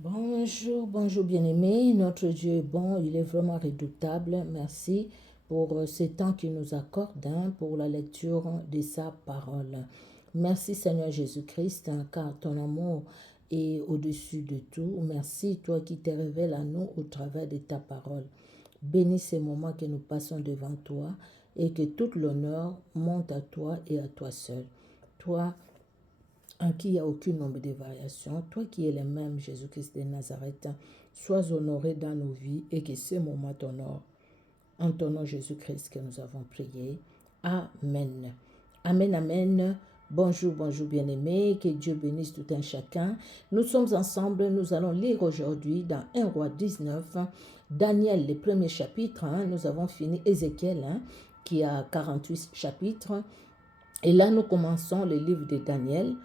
Bonjour, bonjour bien-aimé. Notre Dieu est bon, il est vraiment redoutable. Merci pour ce temps qu'il nous accorde pour la lecture de sa parole. Merci Seigneur Jésus-Christ, car ton amour est au-dessus de tout. Merci toi qui te révèles à nous au travers de ta parole. Bénis ces moments que nous passons devant toi et que toute l'honneur monte à toi et à toi seul. Toi en qui il n'y a aucune nombre de variations, toi qui es le même Jésus-Christ de Nazareth, sois honoré dans nos vies et que ce moment t'honore. En ton nom Jésus-Christ que nous avons prié. Amen. Amen, amen. Bonjour, bonjour bien-aimés, que Dieu bénisse tout un chacun. Nous sommes ensemble, nous allons lire aujourd'hui dans 1 roi 19, Daniel, le premier chapitre. Nous avons fini Ézéchiel, qui a 48 chapitres. Et là, nous commençons le livre de Daniel,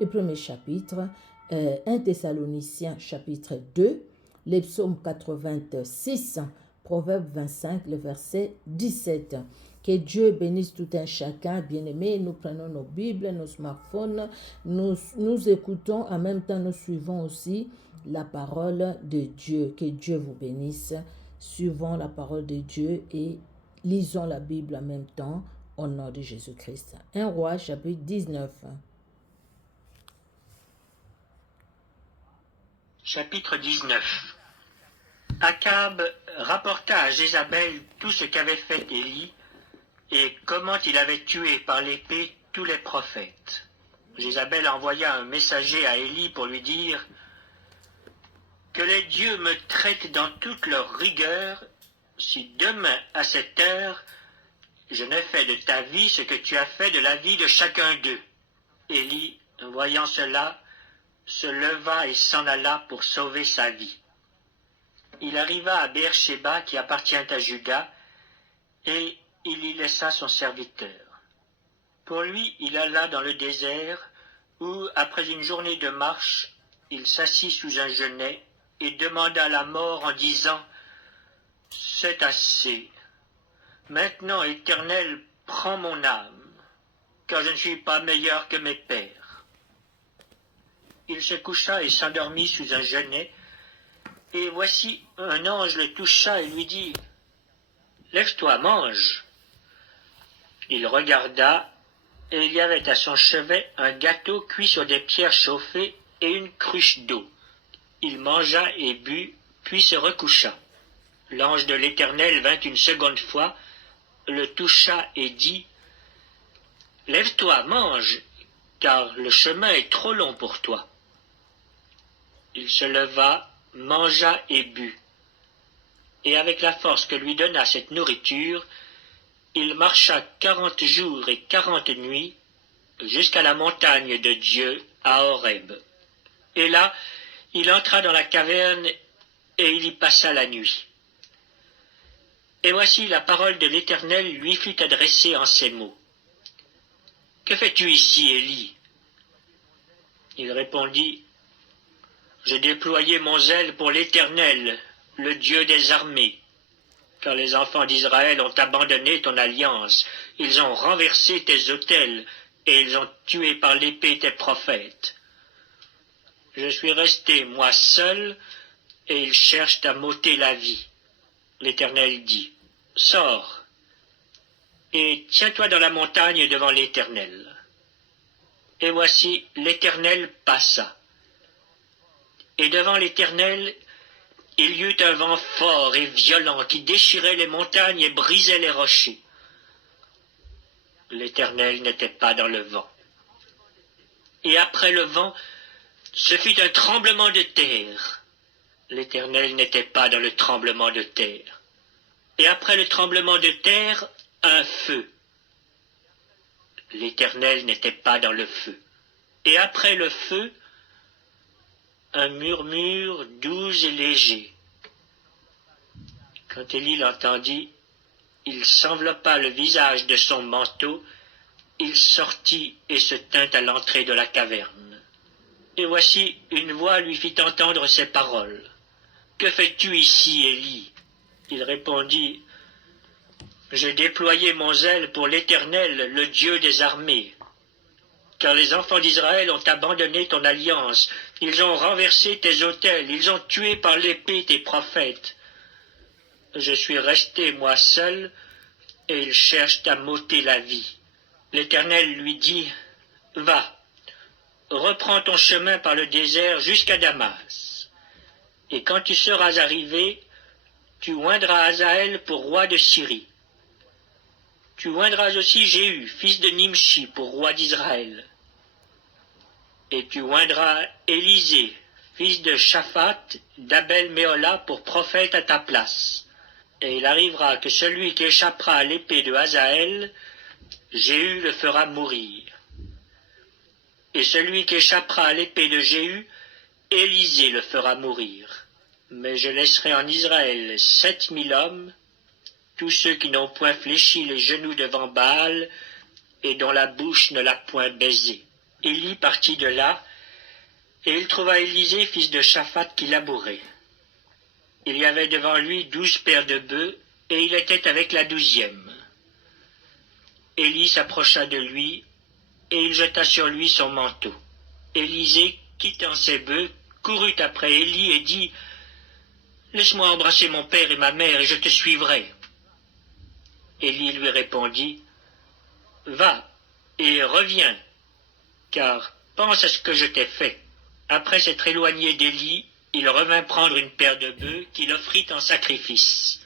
le premier chapitre, 1 Thessaloniciens chapitre 2, les psaumes 86, Proverbe 25, le verset 17. Que Dieu bénisse tout un chacun, bien-aimé. Nous prenons nos Bibles, nos smartphones, nous écoutons, en même temps nous suivons aussi la parole de Dieu. Que Dieu vous bénisse. Suivons la parole de Dieu et lisons la Bible en même temps au nom de Jésus-Christ. 1 Roi chapitre 19. Chapitre 19. Akab rapporta à Jézabel tout ce qu'avait fait Élie et comment il avait tué par l'épée tous les prophètes. Jézabel envoya un messager à Élie pour lui dire « Que les dieux me traitent dans toute leur rigueur, si demain à cette heure, je n'ai fait de ta vie ce que tu as fait de la vie de chacun d'eux. » Élie, voyant cela, se leva et s'en alla pour sauver sa vie. Il arriva à Beersheba qui appartient à Juda, et il y laissa son serviteur. Pour lui, il alla dans le désert, où, après une journée de marche, il s'assit sous un genêt et demanda la mort en disant « C'est assez. Maintenant, Éternel, prends mon âme, car je ne suis pas meilleur que mes pères. » Il se coucha et s'endormit sous un genêt, et voici un ange le toucha et lui dit « Lève-toi, mange. » Il regarda, et il y avait à son chevet un gâteau cuit sur des pierres chauffées et une cruche d'eau. Il mangea et but, puis se recoucha. L'ange de l'Éternel vint une seconde fois, le toucha et dit « Lève-toi, mange, car le chemin est trop long pour toi. » Il se leva, mangea et but. Et avec la force que lui donna cette nourriture, il marcha 40 jours et 40 nuits jusqu'à la montagne de Dieu à Horeb. Et là, il entra dans la caverne et il y passa la nuit. Et voici la parole de l'Éternel lui fut adressée en ces mots. « Que fais-tu ici, Élie » Il répondit, « Je déployais mon zèle pour l'Éternel, le Dieu des armées. Car les enfants d'Israël ont abandonné ton alliance, ils ont renversé tes autels, et ils ont tué par l'épée tes prophètes. Je suis resté, moi seul, et ils cherchent à m'ôter la vie. L'Éternel dit, sors, et tiens-toi dans la montagne devant l'Éternel. Et voici, l'Éternel passa. Et devant l'Éternel, il y eut un vent fort et violent qui déchirait les montagnes et brisait les rochers. L'Éternel n'était pas dans le vent. Et après le vent, ce fut un tremblement de terre. L'Éternel n'était pas dans le tremblement de terre. Et après le tremblement de terre, un feu. L'Éternel n'était pas dans le feu. Et après le feu, un murmure doux et léger. Quand Élie l'entendit, il s'enveloppa le visage de son manteau, il sortit et se tint à l'entrée de la caverne. Et voici, une voix lui fit entendre ces paroles. « Que fais-tu ici, Élie » Il répondit, « J'ai déployé mon zèle pour l'Éternel, le Dieu des armées. Car les enfants d'Israël ont abandonné ton alliance, Ils ont renversé tes autels, ils ont tué par l'épée tes prophètes. Je suis resté, moi seul, et ils cherchent à m'ôter la vie. L'Éternel lui dit, va, reprends ton chemin par le désert jusqu'à Damas. Et quand tu seras arrivé, tu oindras Hazaël pour roi de Syrie. Tu oindras aussi Jéhu, fils de Nimshi, pour roi d'Israël. Et tu oindras Élisée, fils de Shaphat, d'Abel-Méola, pour prophète à ta place. Et il arrivera que celui qui échappera à l'épée de Hazaël, Jéhu le fera mourir. Et celui qui échappera à l'épée de Jéhu, Élisée le fera mourir. Mais je laisserai en Israël 7000 hommes, tous ceux qui n'ont point fléchi les genoux devant Baal, et dont la bouche ne l'a point baisé. Élie partit de là, et il trouva Élisée, fils de Shaphat, qui labourait. Il y avait devant lui 12 paires de bœufs, et il était avec la 12e. Élie s'approcha de lui, et il jeta sur lui son manteau. Élisée, quittant ses bœufs, courut après Élie et dit, « Laisse-moi embrasser mon père et ma mère, et je te suivrai. » Élie lui répondit, « Va, et reviens, car pense à ce que je t'ai fait. » Après s'être éloigné d'Élie, il revint prendre une paire de bœufs qu'il offrit en sacrifice.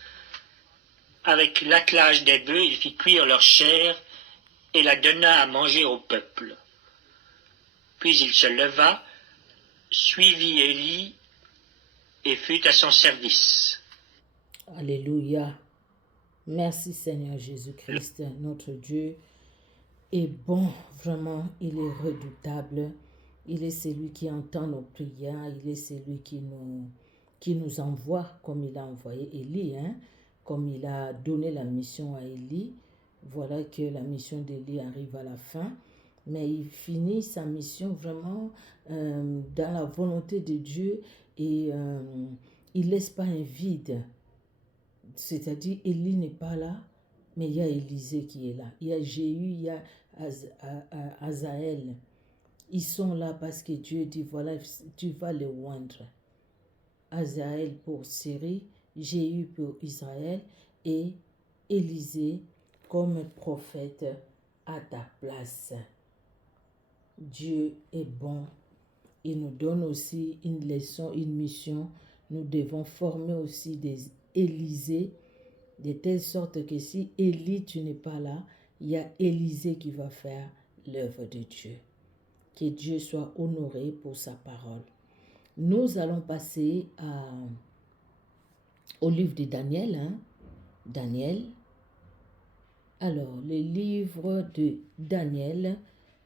Avec l'attelage des bœufs, il fit cuire leur chair et la donna à manger au peuple. Puis il se leva, suivit Élie et fut à son service. Alléluia. Merci Seigneur Jésus-Christ, notre Dieu est bon, vraiment, il est redoutable. Il est celui qui entend nos prières, il est celui qui nous envoie, comme il a envoyé Élie, comme il a donné la mission à Élie. Voilà que la mission d'Élie arrive à la fin, mais il finit sa mission vraiment dans la volonté de Dieu et il ne laisse pas un vide. C'est-à-dire, Élie n'est pas là, mais il y a Élisée qui est là. Il y a Jéhu, il y a Hazaël. Ils sont là parce que Dieu dit, voilà, tu vas les oindre. Hazaël pour Syrie, Jéhu pour Israël et Élisée comme prophète à ta place. Dieu est bon. Il nous donne aussi une leçon, une mission. Nous devons former aussi des Élisée, de telle sorte que si Élie, tu n'es pas là, il y a Élisée qui va faire l'œuvre de Dieu. Que Dieu soit honoré pour sa parole. Nous allons passer au livre de Daniel. Daniel. Alors, le livre de Daniel,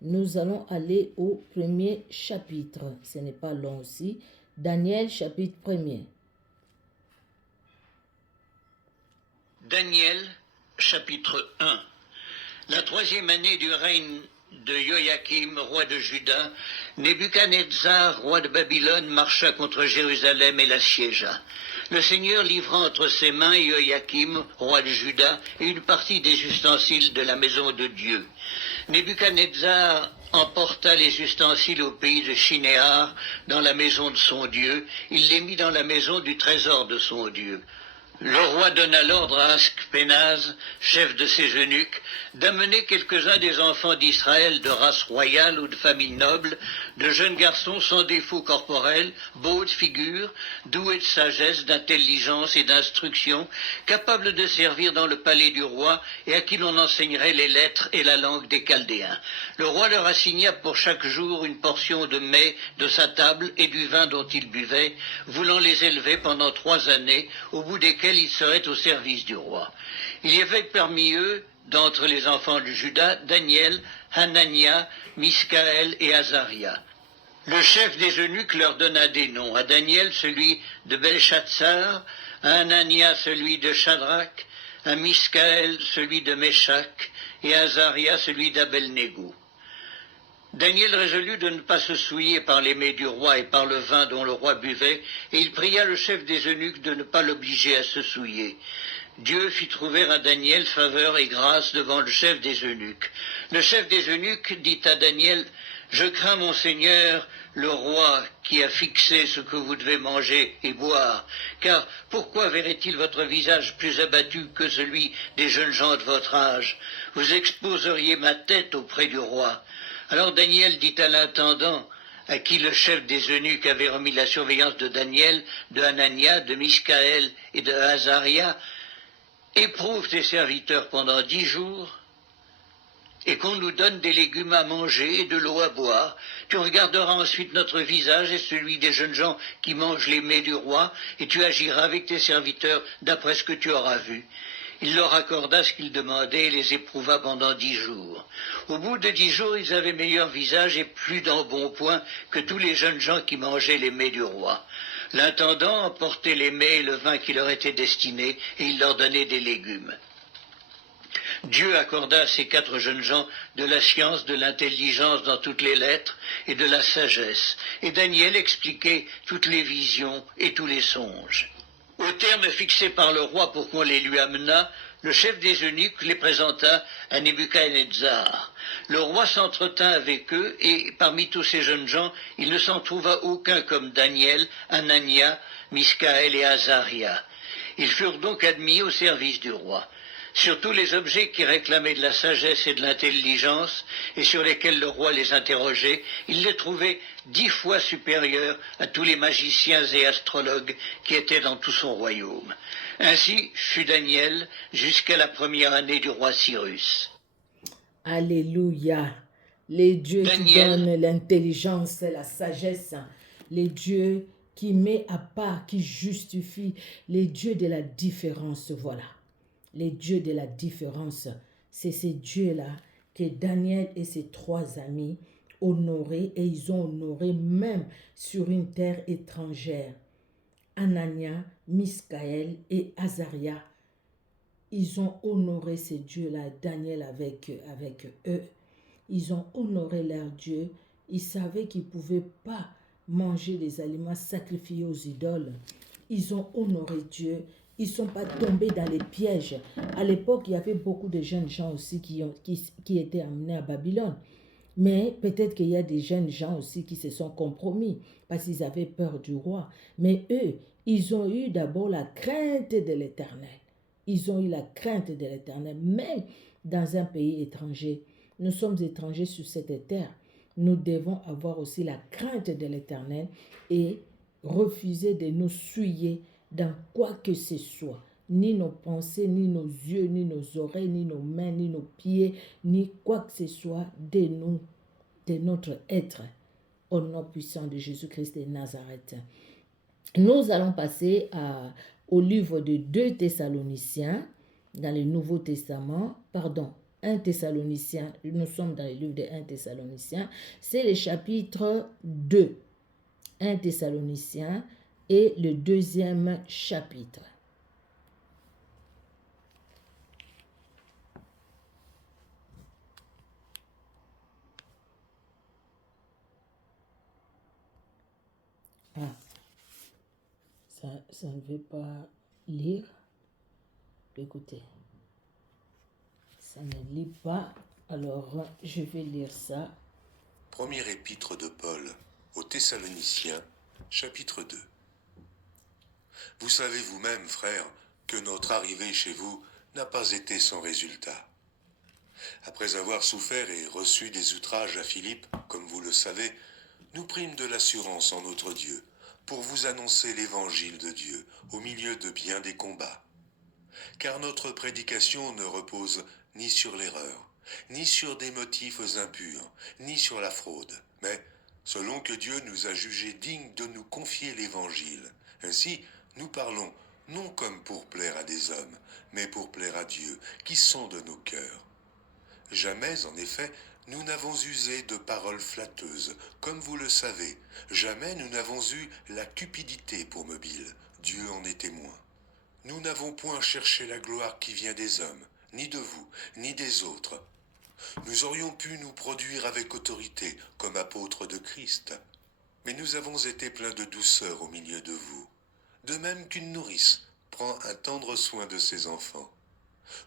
nous allons aller au premier chapitre. Ce n'est pas long aussi. Daniel, chapitre 1er. Daniel, chapitre 1. La 3e année du règne de Joachim, roi de Juda, Nebuchadnezzar, roi de Babylone, marcha contre Jérusalem et l'assiégea. Le Seigneur livra entre ses mains Joachim, roi de Juda, et une partie des ustensiles de la maison de Dieu. Nebuchadnezzar emporta les ustensiles au pays de Shinéar, dans la maison de son Dieu. Il les mit dans la maison du trésor de son Dieu. Le roi donna l'ordre à Askpenaz, chef de ses eunuques, d'amener quelques-uns des enfants d'Israël de race royale ou de famille noble, de jeunes garçons sans défaut corporel, beaux de figure, doués de sagesse, d'intelligence et d'instruction, capables de servir dans le palais du roi et à qui l'on enseignerait les lettres et la langue des Chaldéens. Le roi leur assigna pour chaque jour une portion de mets de sa table et du vin dont ils buvaient, voulant les élever pendant 3 années, au bout desquelles ils seraient au service du roi. Il y avait parmi eux, d'entre les enfants de Juda, Daniel, Hanania, Miskaël et Azaria. Le chef des eunuques leur donna des noms. À Daniel, celui de Belshazzar, à Hanania, celui de Shadrach, à Miskaël, celui de Méshach, et à Azaria, celui d'Abel-Nego. Daniel résolut de ne pas se souiller par les mets du roi et par le vin dont le roi buvait, et il pria le chef des eunuques de ne pas l'obliger à se souiller. Dieu fit trouver à Daniel faveur et grâce devant le chef des eunuques. Le chef des eunuques dit à Daniel, « Je crains mon Seigneur, le roi qui a fixé ce que vous devez manger et boire, car pourquoi verrait-il votre visage plus abattu que celui des jeunes gens de votre âge? Vous exposeriez ma tête auprès du roi. » Alors Daniel dit à l'intendant, à qui le chef des eunuques avait remis la surveillance de Daniel, de Hanania, de Miscaël et de Azaria, « Éprouve tes serviteurs pendant 10 jours, et qu'on nous donne des légumes à manger et de l'eau à boire. Tu regarderas ensuite notre visage et celui des jeunes gens qui mangent les mets du roi, et tu agiras avec tes serviteurs d'après ce que tu auras vu. » Il leur accorda ce qu'ils demandaient et les éprouva pendant 10 jours. Au bout de 10 jours, ils avaient meilleur visage et plus d'embonpoint que tous les jeunes gens qui mangeaient les mets du roi. L'intendant emportait les mets et le vin qui leur étaient destinés, et il leur donnait des légumes. Dieu accorda à ces 4 jeunes gens de la science, de l'intelligence dans toutes les lettres et de la sagesse. Et Daniel expliquait toutes les visions et tous les songes. Au terme fixé par le roi pour qu'on les lui amenât, le chef des eunuques les présenta à Nebuchadnezzar. Le roi s'entretint avec eux, et parmi tous ces jeunes gens, il ne s'en trouva aucun comme Daniel, Hanania, Miscaël et Azaria. Ils furent donc admis au service du roi. Sur tous les objets qui réclamaient de la sagesse et de l'intelligence, et sur lesquels le roi les interrogeait, il les trouvait 10 fois supérieurs à tous les magiciens et astrologues qui étaient dans tout son royaume. Ainsi fut Daniel jusqu'à la première année du roi Cyrus. Alléluia. Les dieux qui Daniel. donnent l'intelligence et la sagesse, les dieux qui met à part, qui justifient, les dieux de la différence, voilà. Les dieux de la différence, c'est ces dieux-là que Daniel et ses 3 amis honoraient, et ils ont honoré même sur une terre étrangère. Hanania, Miscaël et Azaria, ils ont honoré ces dieux-là, Daniel avec eux. Ils ont honoré leur Dieu. Ils savaient qu'ils ne pouvaient pas manger des aliments sacrifiés aux idoles. Ils ont honoré Dieu. Ils ne sont pas tombés dans les pièges. À l'époque, il y avait beaucoup de jeunes gens aussi qui étaient amenés à Babylone. Mais peut-être qu'il y a des jeunes gens aussi qui se sont compromis parce qu'ils avaient peur du roi. Mais eux, ils ont eu d'abord la crainte de l'Éternel. Ils ont eu la crainte de l'Éternel, même dans un pays étranger. Nous sommes étrangers sur cette terre. Nous devons avoir aussi la crainte de l'Éternel et refuser de nous souiller dans quoi que ce soit. Ni nos pensées, ni nos yeux, ni nos oreilles, ni nos mains, ni nos pieds, ni quoi que ce soit de nous, de notre être. Au nom puissant de Jésus-Christ de Nazareth. Nous allons passer au livre de 2 Thessaloniciens, dans le Nouveau Testament, 1 Thessaloniciens, nous sommes dans le livre de 1 Thessaloniciens, c'est le chapitre 2, 1 Thessaloniciens et le 2e chapitre. Ça ne veut pas lire. Écoutez, ça ne lit pas, alors je vais lire ça. Première épître de Paul aux Thessaloniciens, chapitre 2. Vous savez vous-même, frères, que notre arrivée chez vous n'a pas été sans résultat. Après avoir souffert et reçu des outrages à Philippe, comme vous le savez, nous prîmes de l'assurance en notre Dieu, pour vous annoncer l'évangile de Dieu au milieu de bien des combats. Car notre prédication ne repose ni sur l'erreur, ni sur des motifs impurs, ni sur la fraude, mais selon que Dieu nous a jugés dignes de nous confier l'évangile. Ainsi, nous parlons non comme pour plaire à des hommes, mais pour plaire à Dieu, qui sonde nos cœurs. Jamais, en effet, nous n'avons usé de paroles flatteuses, comme vous le savez. Jamais nous n'avons eu la cupidité pour mobile. Dieu en est témoin. Nous n'avons point cherché la gloire qui vient des hommes, ni de vous, ni des autres. Nous aurions pu nous produire avec autorité, comme apôtres de Christ. Mais nous avons été pleins de douceur au milieu de vous, de même qu'une nourrice prend un tendre soin de ses enfants.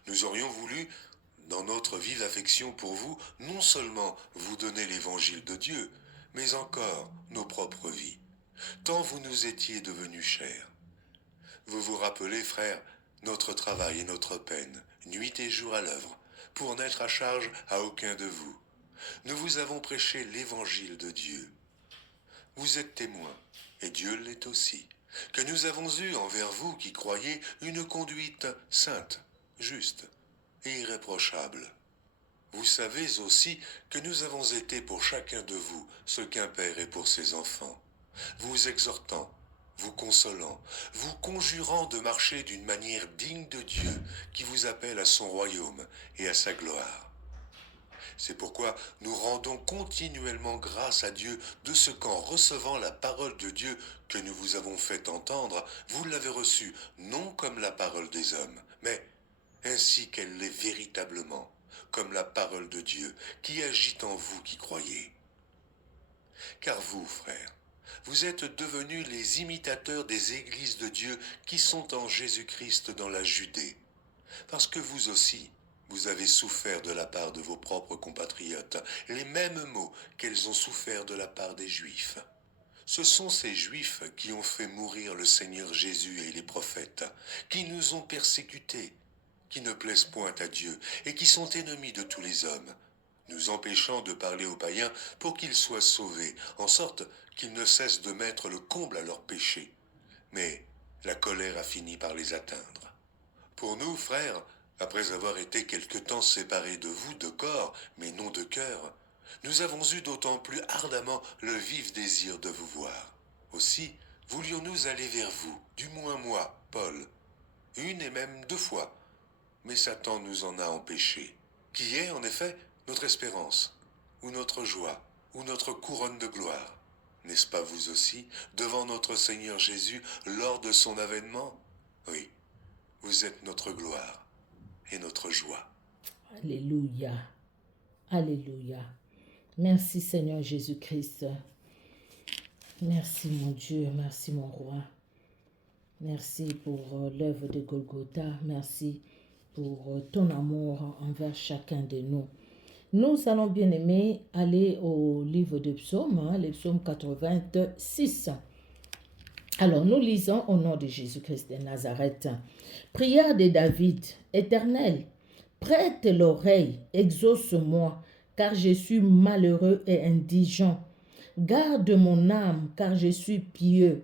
Nous aurions voulu, dans notre vive affection pour vous, non seulement vous donner l'évangile de Dieu, mais encore nos propres vies, tant vous nous étiez devenus chers. Vous vous rappelez, frères, notre travail et notre peine, nuit et jour à l'œuvre, pour n'être à charge à aucun de vous. Nous vous avons prêché l'évangile de Dieu. Vous êtes témoins, et Dieu l'est aussi, que nous avons eu envers vous qui croyez une conduite sainte, juste et irréprochable. Vous savez aussi que nous avons été pour chacun de vous ce qu'un père est pour ses enfants, vous exhortant, vous consolant, vous conjurant de marcher d'une manière digne de Dieu qui vous appelle à son royaume et à sa gloire. C'est pourquoi nous rendons continuellement grâce à Dieu de ce qu'en recevant la parole de Dieu que nous vous avons fait entendre, vous l'avez reçue non comme la parole des hommes, mais ainsi qu'elle l'est véritablement, comme la parole de Dieu qui agit en vous qui croyez. Car vous, frères, vous êtes devenus les imitateurs des églises de Dieu qui sont en Jésus-Christ dans la Judée, parce que vous aussi, vous avez souffert de la part de vos propres compatriotes les mêmes maux qu'elles ont souffert de la part des Juifs. Ce sont ces Juifs qui ont fait mourir le Seigneur Jésus et les prophètes, qui nous ont persécutés, qui ne plaisent point à Dieu et qui sont ennemis de tous les hommes, nous empêchant de parler aux païens pour qu'ils soient sauvés, en sorte qu'ils ne cessent de mettre le comble à leurs péchés. Mais la colère a fini par les atteindre. Pour nous, frères, après avoir été quelque temps séparés de vous de corps, mais non de cœur, nous avons eu d'autant plus ardemment le vif désir de vous voir. Aussi, voulions-nous aller vers vous, du moins moi, Paul, une et même 2 fois, mais Satan nous en a empêchés, qui est en effet notre espérance, ou notre joie, ou notre couronne de gloire. N'est-ce pas vous aussi, devant notre Seigneur Jésus, lors de son avènement? Oui, vous êtes notre gloire et notre joie. Alléluia. Alléluia. Merci Seigneur Jésus-Christ. Merci mon Dieu, merci mon roi. Merci pour l'œuvre de Golgotha. Merci pour ton amour envers chacun de nous. Nous allons bien aimer aller au livre de psaumes, le psaume 86. Alors nous lisons au nom de Jésus-Christ de Nazareth. Prière de David, Éternel, prête l'oreille, exauce-moi, car je suis malheureux et indigent. Garde mon âme, car je suis pieux.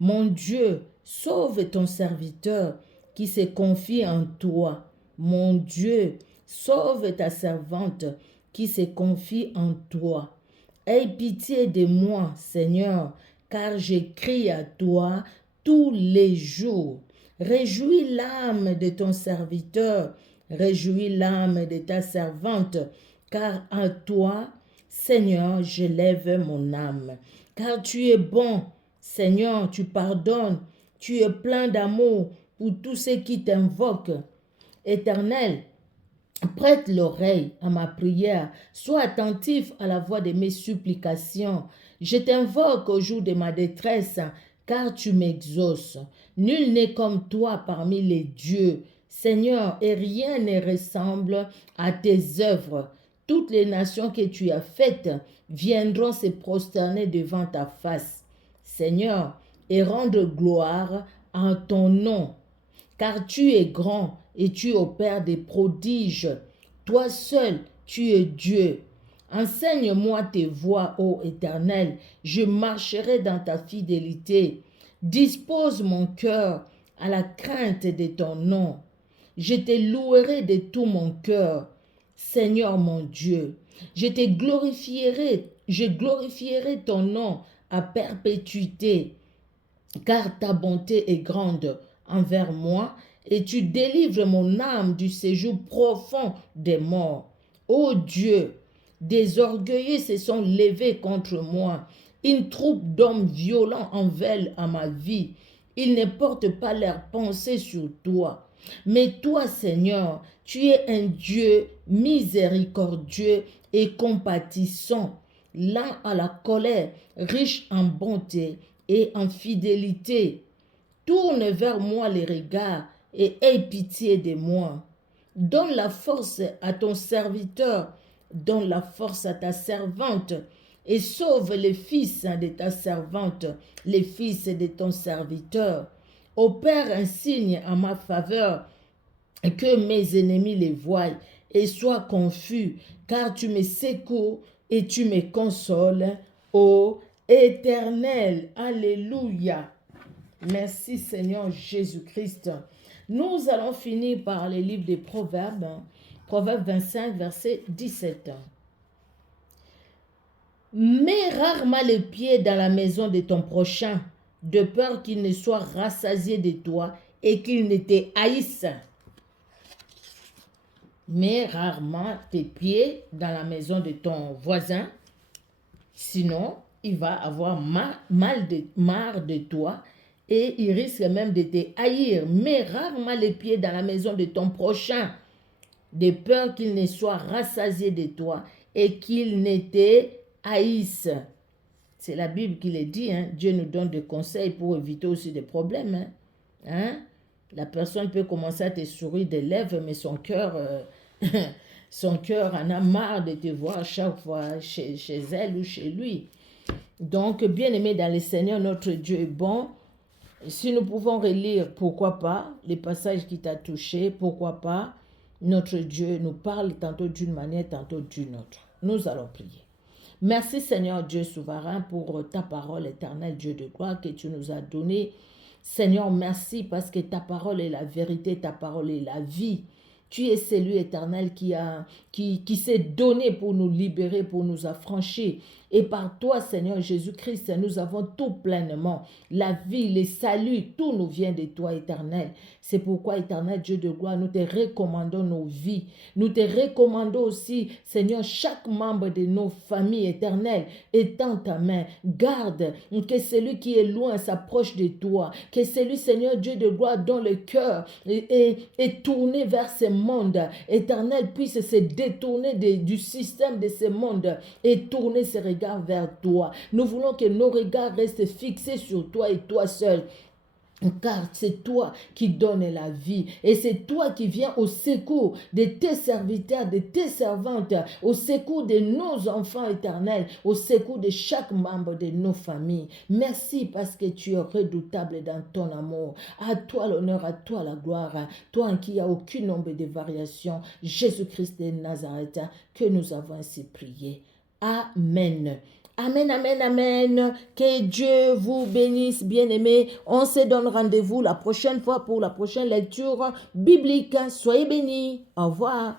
Mon Dieu, sauve ton serviteur qui se confie en toi. Mon Dieu, sauve ta servante qui se confie en toi. Aie pitié de moi, Seigneur, car je crie à toi tous les jours. Réjouis l'âme de ton serviteur, réjouis l'âme de ta servante, car à toi, Seigneur, je lève mon âme. Car tu es bon, Seigneur, tu pardonnes, tu es plein d'amour pour tous ceux qui t'invoquent. Éternel, prête l'oreille à ma prière, sois attentif à la voix de mes supplications. Je t'invoque au jour de ma détresse, car tu m'exauces. Nul n'est comme toi parmi les dieux, Seigneur, et rien ne ressemble à tes œuvres. Toutes les nations que tu as faites viendront se prosterner devant ta face, Seigneur, et rendre gloire à ton nom. Car tu es grand et tu opères des prodiges. Toi seul, tu es Dieu. Enseigne-moi tes voies, ô Éternel. Je marcherai dans ta fidélité. Dispose mon cœur à la crainte de ton nom. Je te louerai de tout mon cœur, Seigneur mon Dieu. Je glorifierai ton nom à perpétuité, car ta bonté est grande envers moi, et tu délivres mon âme du séjour profond des morts. Ô Dieu, des orgueilleux se sont levés contre moi. Une troupe d'hommes violents en veulent à ma vie. Ils ne portent pas leurs pensées sur toi. Mais toi, Seigneur, tu es un Dieu miséricordieux et compatissant, lent à la colère, riche en bonté et en fidélité. Tourne vers moi les regards et aie pitié de moi. Donne la force à ton serviteur, donne la force à ta servante, et sauve les fils de ta servante, les fils de ton serviteur. Opère un signe en ma faveur, que mes ennemis les voient et soient confus, car tu me secours et tu me consoles, ô Éternel. Alléluia. Merci Seigneur Jésus-Christ. Nous allons finir par le livre des Proverbes, Proverbe 25, verset 17. Mets rarement les pieds dans la maison de ton prochain, de peur qu'il ne soit rassasié de toi et qu'il ne te haïsse. Mets rarement tes pieds dans la maison de ton voisin, sinon il va avoir marre de toi et il risque même de te haïr. Mets rarement les pieds dans la maison de ton prochain, de peur qu'il ne soit rassasié de toi et qu'il ne te haïsse. C'est la Bible qui le dit. Dieu nous donne des conseils pour éviter aussi des problèmes. La personne peut commencer à te sourire des lèvres, mais son cœur en a marre de te voir chaque fois chez elle ou chez lui. Donc, bien-aimé dans le Seigneur, notre Dieu est bon. Si nous pouvons relire, pourquoi pas, les passages qui t'ont touché, pourquoi pas, notre Dieu nous parle tantôt d'une manière, tantôt d'une autre. Nous allons prier. Merci Seigneur Dieu souverain pour ta parole éternelle, Dieu de gloire que tu nous as donnée. Seigneur, merci parce que ta parole est la vérité, ta parole est la vie. Tu es celui éternel qui s'est donné pour nous libérer, pour nous affranchir. Et par toi, Seigneur Jésus-Christ, nous avons tout pleinement. La vie, le salut, tout nous vient de toi, éternel. C'est pourquoi, éternel Dieu de gloire, nous te recommandons nos vies. Nous te recommandons aussi, Seigneur, chaque membre de nos familles éternelles. Étends ta main, garde que celui qui est loin s'approche de toi. Que celui, Seigneur Dieu de gloire, dont le cœur est tourné vers ce monde éternel, puisse se détourner du système de ce monde et tourner ses regards vers toi. Nous voulons que nos regards restent fixés sur toi et toi seul. Car c'est toi qui donnes la vie et c'est toi qui viens au secours de tes serviteurs, de tes servantes, au secours de nos enfants éternels, au secours de chaque membre de nos familles. Merci parce que tu es redoutable dans ton amour. À toi l'honneur, à toi la gloire, toi en qui il n'y a aucune nombre de variations. Jésus-Christ de Nazareth, que nous avons ainsi prié. Amen. Amen, amen, amen. Que Dieu vous bénisse, bien-aimés. On se donne rendez-vous la prochaine fois pour la prochaine lecture biblique. Soyez bénis. Au revoir.